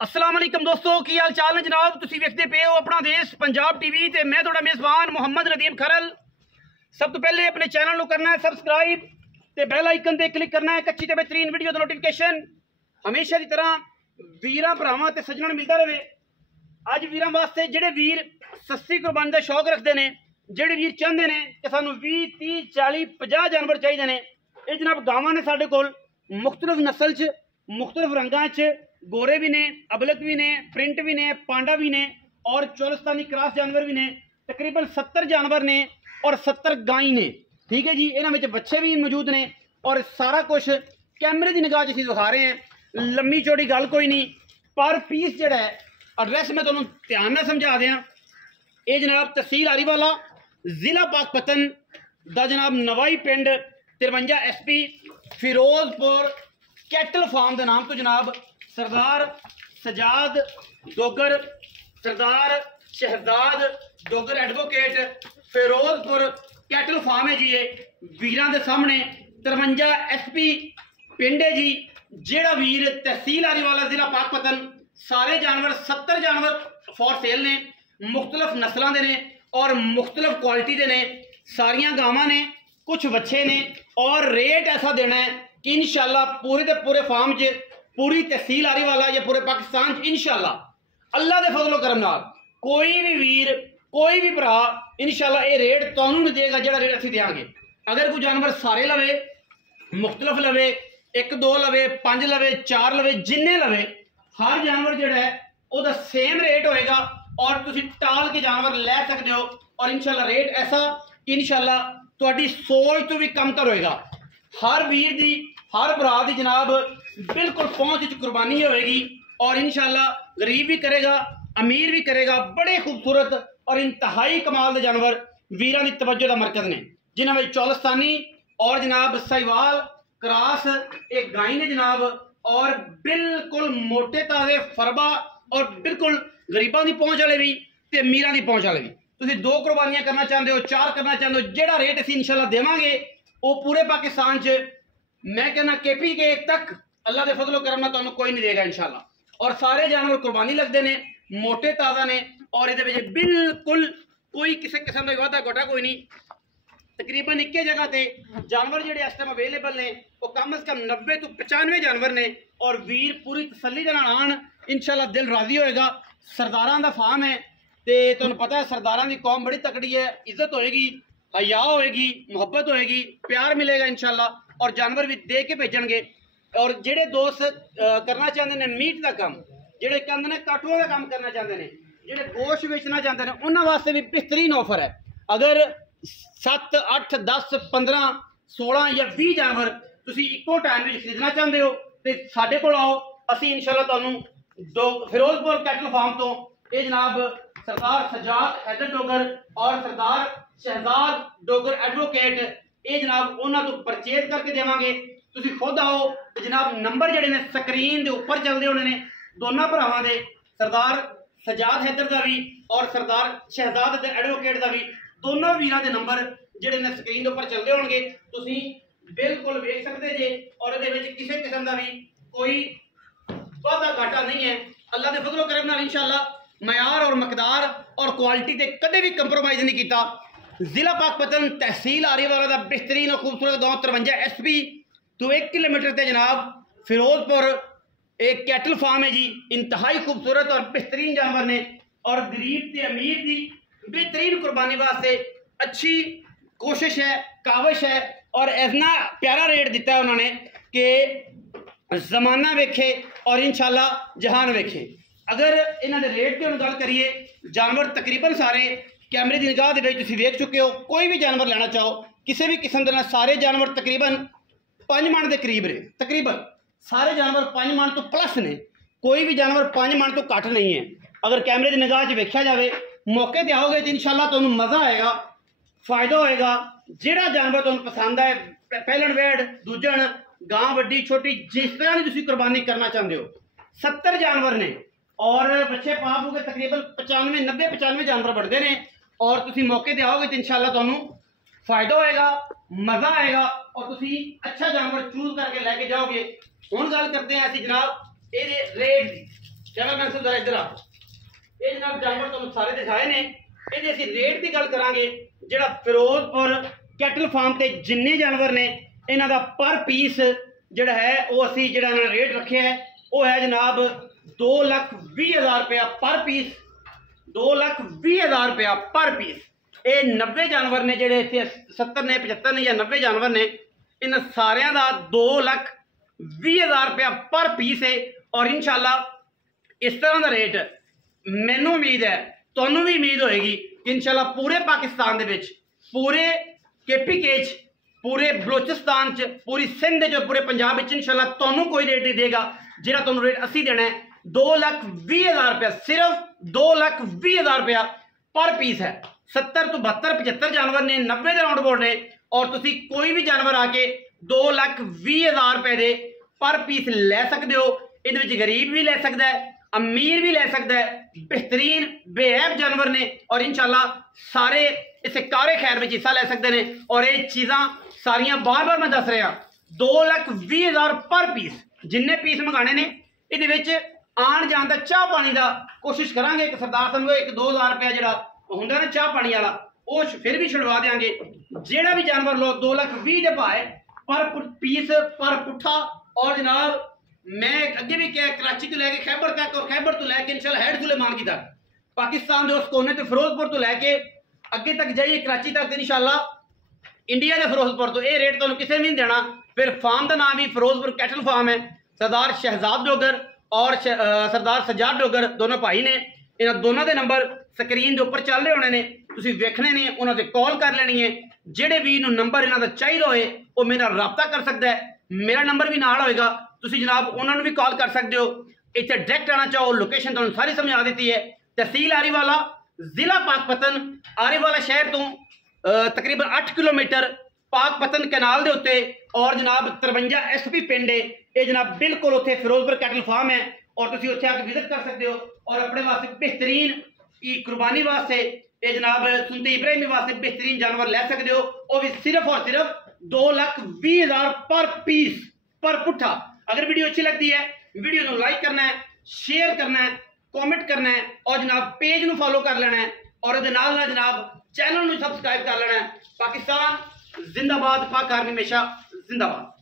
अस्सलाम वालेकुम दोस्तों, की हाल चाल ने जनाब। तुसीं वेखदे पे हो अपना देश पंजाब टीवी ते मैं तुहाडा मेज़बान मुहम्मद नदीम खरल। सब तो पहले अपने चैनल को करना है सबसक्राइब ते बैल आइकन ते क्लिक करना है कच्ची ते बेहतरीन वीडियो दा नोटिफिकेशन हमेशा की तरह वीरां भरावां ते सज्जणां मिलता रहे। अज वीरां वास्ते जेडे वीर सस्ती कुर्बानी का शौक रखते हैं, जेडे वीर चाहते हैं कि सानू 20 30 40 50 जानवर चाहिए ने, ये जनाब गावां ने साडे कोल मुख्तलिफ नस्ल च मुख्तलिफ रंगां च, गोरे भी ने, अबलक भी ने, प्रिंट भी ने, पांडा भी ने और चोलस्तानी क्रॉस जानवर भी ने। तकरीबन 70 जानवर ने और 70 गाय ने। ठीक है जी, इन्हां विच बच्चे भी मौजूद ने और सारा कुछ कैमरे की निगाह च दिखा रहे हैं। लम्मी चौड़ी गल कोई नहीं, पर पीस जिहड़ा है एड्रैस मैं तुहानूं ध्यान नाल समझा दें। ये जनाब तहसील आरीवाला जिला पाकपतन दा जनाब नवाई पिंड 53 SP फिरोजपुर कैटल फार्म के नाम तो जनाब Sardar Sajjad Dogar, Sardar Shahzad Dogar advocate Firozpur cattle farm है जी। ये वीरां दे सामने 53 SP पिंड है जी। जेड़ा वीर तहसील आरीवाला जिला पाकपतन, सारे जानवर 70 जानवर फॉर सेल ने, मुख्तलिफ नस्लों के ने और मुख्तलिफ क्वालिटी के ने। सारियां गावां ने, कुछ बच्चे ने और रेट ऐसा देना है कि इंशाल्लाह पूरे के पूरे फार्म च, पूरी तहसील आरीवाला या पूरे पाकिस्तान च इंशाल्लाह अल्लाह के फजलो करम नाल कोई भी वीर, कोई भी भरा इंशाल्लाह ये रेट तुहानूं नहीं देगा जेड़ा रेट असीं देंगे। अगर कोई जानवर सारे लवे, मुख्तलिफ लवे, 1 2 लवे, 5 लवे, 4 लवे, जिन्ने लवे, हर जानवर जोड़ा है वह सेम रेट होएगा और तुसीं टाल के जानवर लै सकते हो। और इंशाल्लाह रेट ऐसा इंशाल्लाह तुहाडी सोच तो भी कमतर होएगा। हर वीर दी, हर भरा दी जनाब बिल्कुल पहुंच कुर्बानी होएगी और इंशाल्लाह गरीब भी करेगा, अमीर भी करेगा। बड़े खूबसूरत और इंतहाई कमाल के जानवर वीरां दी तवज्जो दा मरकज ने, जिन्हां विच चौलस्तानी और जनाब साहिवाल क्रॉस एक गाय ने जनाब, और बिल्कुल मोटे ताजे फरबा और बिल्कुल गरीबां दी पहुंच वाले भी ते अमीरां दी पहुंच वाले भी। तुसीं 2 कुर्बानियां करना चाहते हो, 4 करना चाहते हो, जेड़ा रेट असीं इंशाल्लाह देवांगे वो पूरे पाकिस्तान च मैं कहना KP के तक अल्लाह के फजलो करम नाल तुहानूं कोई नहीं देगा इंशाल्लाह। और सारे जानवर कुर्बानी लगते हैं, मोटे ताज़ा ने और ये बिल्कुल कोई किसी किस्म का वाधा घाटा कोई नहीं। तकरीबन एक जगह पे जानवर जोड़े इस टाइम अवेलेबल ने वो कम से कम 90 तो 95 जानवर ने और वीर पूरी तसल्ली के नाल आन, इंशाल्लाह दिल राजी होएगा। सरदारां दा फार्म है तो तुहानूं पता है सरदारां दी कौम बड़ी तकड़ी है, इज्जत होएगी, हया होएगी, मुहब्बत होएगी, प्यार मिलेगा इंशाल्लाह और जानवर भी दे के भेजणगे। और जेडे दोस्त करना चाहते हैं मीट का काम, जेडे कहते हैं काटुओं का काम करना चाहते हैं, जेडे गोश्त बेचना चाहते हैं, उन्होंने वास्ते भी बेहतरीन ऑफर है। अगर 7 8 10 15 16 या 20 जानवर तुसीं इक्को टाइम में खरीदना चाहते हो तो साडे कोल आओ, असीं इंशाल्लाह तुहानूं फिरोजपुर कैटल फार्म तो ये जनाब सरदार सजाद हैदर डोगर और सरदार शहजाद डोगर एडवोकेट ये जनाब उन्होंने तो परचेज करके देवांगे। तुसीं खुद आओ तो जनाब नंबर जिहड़े ने स्क्रीन के उपर चलते होने ने, दोनों भरावां दे, सरदार सजाद हैदर का भी और सरदार शहजाद एडवोकेट का भी, दोनों वीरां दे नंबर जिहड़े ने स्क्रीन के उपर चलते होणगे, तुसीं बिल्कुल वेख सकते जे। और इहदे विच किसी किस्म का भी कोई वाधा घाटा नहीं है। अल्लाह के फजलो करम नाल इंशाल्लाह मयार और मकदार और क्वालिटी से कदे भी कंप्रोमाइज़ नहीं किया। जिला पाकपतन तहसील आरीवाला का बेहतरीन और खूबसूरत गाँव 53 SP तो 1 किलोमीटर से जनाब फिरोजपुर एक कैटल फार्म है जी। इंतहाई खूबसूरत और बेहतरीन जानवर ने और गरीब ते अमीर की बेहतरीन कुर्बानी वास्ते अच्छी कोशिश है, काविश है और इतना प्यारा रेट दिता है उन्होंने कि जमाना वेखे और इंशाल्लाह जहान वेखे। अगर इन्होंने रेट की गल करिए, जानवर तकरीबन सारे कैमरे की निगाह के तुसीं वेख चुके हो। कोई भी जानवर लेना चाहो किसी भी किस्म के, सारे जानवर तकरीबन 5 मन के करीब ने, तकरीबन सारे जानवर 5 मन तो प्लस ने, कोई भी जानवर 5 मन तो घट नहीं है। अगर कैमरे की निगाह च वेख्या जाए, मौके पर आओगे तो इंशाल्लाह तुहानूं मज़ा आएगा, फायदा होएगा। जिहड़ा जानवर तुहानूं पसंद है, पहलन वेड़, दूजन, गां वड्डी छोटी, जिस तरह की तुसीं कुर्बानी करना चाहते हो, 70 जानवर ने और बच्चे पाप हो गए तकरीबन 95 90 95 जानवर बढ़ते हैं। और तुसीं मौके पर आओगे तो इंशाल्लाह तुहानूं फायदा होएगा, मज़ा आएगा और तुसीं अच्छा जानवर चूज करके लैके जाओगे। हुण गल करते हैं असीं जनाब ये रेट दी। कैमरामैन साहब जरा इधर आओ। ये जनाब जानवर तुम सारे दिखाए ने, ये असं रेट की गल करांगे। जिहड़ा फिरोजपुर कैटल फार्म ते जिन्ने जानवर ने इन्हां दा पर पीस जिहड़ा है वो असी जिहड़ा रेट रखे है वो है जनाब 2,20,000 रुपया पर पीस। 2,20,000 रुपया पर पीस। ये 90 जानवर ने जिहड़े इत्थे 70 ने 75 ने या 90 जानवर ने, इन सारियां दा 2,20,000 रुपया पर पीस है। और इंशाल्लाह इस तरह का रेट मैनू उम्मीद है, तुहानू भी उम्मीद होएगी कि इंशाल्लाह पूरे पाकिस्तान दे विच, पूरे KPK च, पूरे बलोचिस्तान च, पूरी सिंध च, पूरे पंजाब में इंशाल्लाह तुहानू कोई रेट नहीं देगा जिहड़ा तुहानू रेट असी देना है। 2,20,000 रुपया, सिर्फ 2,20,000 रुपया पर पीस है। 70 तो 72 75 जानवर ने, 90 राउंड बोर्ड ने, और तुसी कोई भी जानवर आके 2,20,000 रुपए दे पर पीस ले सकते हो। इहदे विच गरीब भी ले सकता है, अमीर भी ले सकता है, बेहतरीन बेऐब जानवर ने, और इंशाल्लाह सारे इस कारे खैर में हिस्सा ले सकते हैं। और ये चीज़ां सारियां बार बार मैं दस रहा, 2,20,000 पर पीस। जिन्ने पीस मंगाने ने इहदे विच आन जान का चाह पानी का कोशिश करांगे। एक सरदार साहब 1-2 हज़ार रुपया जिहड़ा हुंदा ना चाह पानी वाला, वो फिर भी छुड़वा देंगे। जिहड़ा भी जानवर लो 2,20,000 दे भाए पर पीस पर पुट्ठा। और जनाब मैं अगे भी क्या, कराची तो लैके खैबर तक और खैबर तो लैके इंशाल्लाह हेड सुलेमान की तक, पाकिस्तान के उस कोने तो फिरोजपुर तो लैके अगे तक जाइए कराची तक, इंशाल्लाह इंडिया के फिरोजपुर तो ये रेट तुहानू किसी भी नहीं देना। फिर फार्म का नाम भी फिरोजपुर कैटल फार्म है। सरदार शहजाद डोगर और सरदार सजाद डोगर दोनों भाई ने। इन्होंने दोनों के नंबर स्क्रीन के उपर चल रहे होने ने, तुसीं वेखने ने, उन्होंने कॉल कर लेनी है। जिहड़े भी नंबर इन्हों का चाहिए होए वो मेरे नाल राबता कर सकता है। मेरा नंबर भी नाल होएगा, तुसीं जनाब उन्होंने भी कॉल कर सकते हो। इत्थे डायरैक्ट आना चाहो, लोकेशन तुहानू सारी समझा दी है। तहसील आरीवाला, जिला पाकपतन। आरीवाला शहर तो तकरीबन 8 किलोमीटर पाकपतन कैनाल के उत्ते, और जनाब 53 SP पिंड है ये जनाब, बिल्कुल उत्थे फिरोजपुर कैटल फार्म है। और तुसीं उत्थे आके विजिट कर सकते हो और अपने वास्ते बेहतरीन की कुर्बानी वास्ते ये जनाब सुनते इब्राहिमी वास्ते बेहतरीन जानवर ले सकते हो। वो भी सिर्फ और सिर्फ 2,20,000 पर पीस पर पुट्ठा। अगर वीडियो अच्छी लगती है, वीडियो को लाइक करना है, शेयर करना है, कमेंट करना है, और जनाब पेज को फॉलो कर लेना है, और जनाब चैनल को सबसक्राइब कर लेना है। पाकिस्तान जिंदाबाद, पाक आर्मी हमेशा जिंदाबाद।